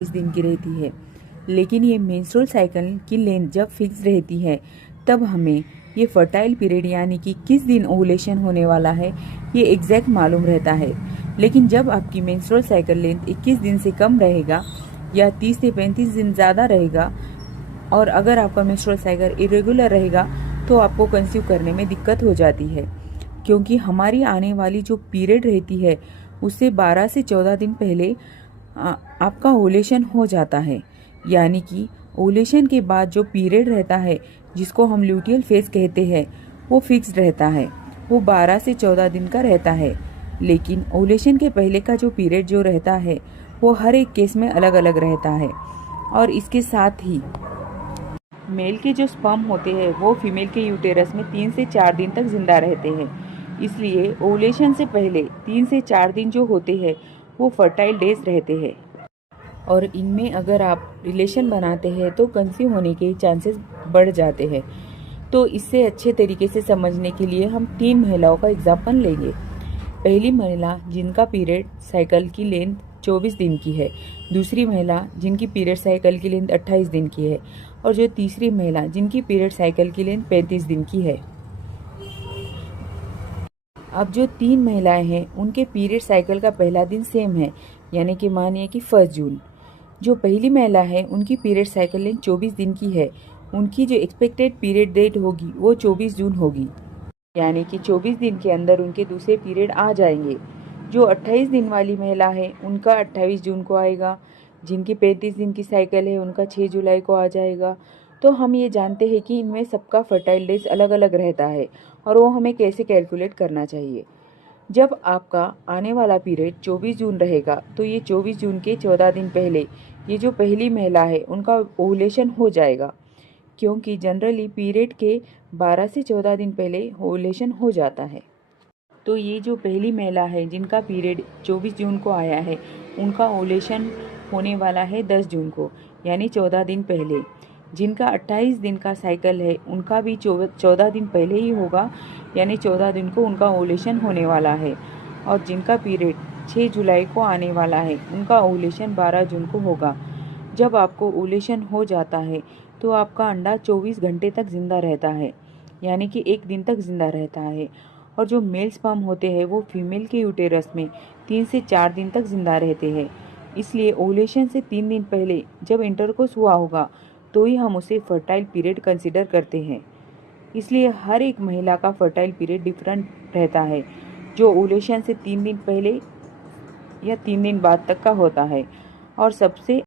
इस दिन की रहती है। लेकिन ये मेंस्ट्रुअल साइकिल की लेंथ जब फिक्स रहती है तब हमें ये फर्टाइल पीरियड यानी कि किस दिन ओवुलेशन होने वाला है ये एग्जैक्ट मालूम रहता है। लेकिन जब आपकी मेंस्ट्रुअल साइकिल लेंथ 21 दिन से कम रहेगा या 30 से 35 दिन ज़्यादा रहेगा और अगर आपका मेंस्ट्रुअल साइकिल इरेगुलर रहेगा तो आपको कंसीव करने में दिक्कत हो जाती है, क्योंकि हमारी आने वाली जो पीरियड रहती है उससे 12 से 14 दिन पहले आपका ओवुलेशन हो जाता है। यानी कि ओवुलेशन के बाद जो पीरियड रहता है जिसको हम ल्यूटियल फेज कहते हैं वो फिक्स्ड रहता है, वो 12 से 14 दिन का रहता है। लेकिन ओवुलेशन के पहले का जो पीरियड जो रहता है वो हर एक केस में अलग अलग रहता है। और इसके साथ ही मेल के जो स्पर्म होते हैं वो फीमेल के यूटेरस में 3 से 4 दिन तक जिंदा रहते हैं। इसलिए ओवुलेशन से पहले 3 से 4 दिन जो होते हैं वो फर्टाइल डेज रहते हैं और इनमें अगर आप रिलेशन बनाते हैं तो कंसीव होने के चांसेस बढ़ जाते हैं। तो इससे अच्छे तरीके से समझने के लिए हम 3 महिलाओं का एग्जाम्पल लेंगे। पहली महिला जिनका पीरियड साइकिल की लेंथ 24 दिन की है, दूसरी महिला जिनकी पीरियड साइकिल की लेंथ 28 दिन की है और जो तीसरी महिला जिनकी पीरियड साइकिल की लेंथ 35 दिन की है। अब जो 3 महिलाएं हैं उनके पीरियड साइकिल का पहला दिन सेम है, यानी कि मानिए कि 1 जून। जो पहली महिला है उनकी पीरियड साइकिल लेंथ 24 दिन की है, उनकी जो एक्सपेक्टेड पीरियड डेट होगी वो 24 जून होगी, यानी कि 24 दिन के अंदर उनके दूसरे पीरियड आ जाएंगे। जो 28 दिन वाली महिला है उनका 28 जून को आएगा, जिनकी 35 दिन की साइकिल है उनका 6 जुलाई को आ जाएगा। तो हम ये जानते हैं कि इनमें सबका फर्टाइल डेज अलग अलग रहता है और वो हमें कैसे कैलकुलेट करना चाहिए। जब आपका आने वाला पीरियड 24 जून रहेगा तो ये 24 जून के 14 दिन पहले ये जो पहली महिला है उनका ओवुलेशन हो जाएगा, क्योंकि जनरली पीरियड के 12 से 14 दिन पहले ओवुलेशन हो जाता है। तो ये जो पहली महिला है जिनका पीरियड 24 जून को आया है उनका ओवुलेशन होने वाला है 10 जून को, यानी 14 दिन पहले। जिनका 28 दिन का साइकिल है उनका भी 14 दिन पहले ही होगा, यानी 14 दिन को उनका ओवुलेशन होने वाला है। और जिनका पीरियड 6 जुलाई को आने वाला है उनका ओवुलेशन 12 जून को होगा। जब आपको ओवुलेशन हो जाता है तो आपका अंडा 24 घंटे तक जिंदा रहता है, यानी कि 1 दिन तक जिंदा रहता है। और जो मेल स्पर्म होते हैं वो फीमेल के यूटेरस में 3 से 4 दिन तक जिंदा रहते हैं। इसलिए ओवुलेशन से 3 दिन पहले जब इंटरकोर्स हुआ होगा तो ही हम उसे फर्टाइल पीरियड कंसिडर करते हैं। इसलिए हर एक महिला का फर्टाइल पीरियड डिफरेंट रहता है, जो ओवुलेशन से 3 दिन पहले या 3 दिन बाद तक का होता है। और सबसे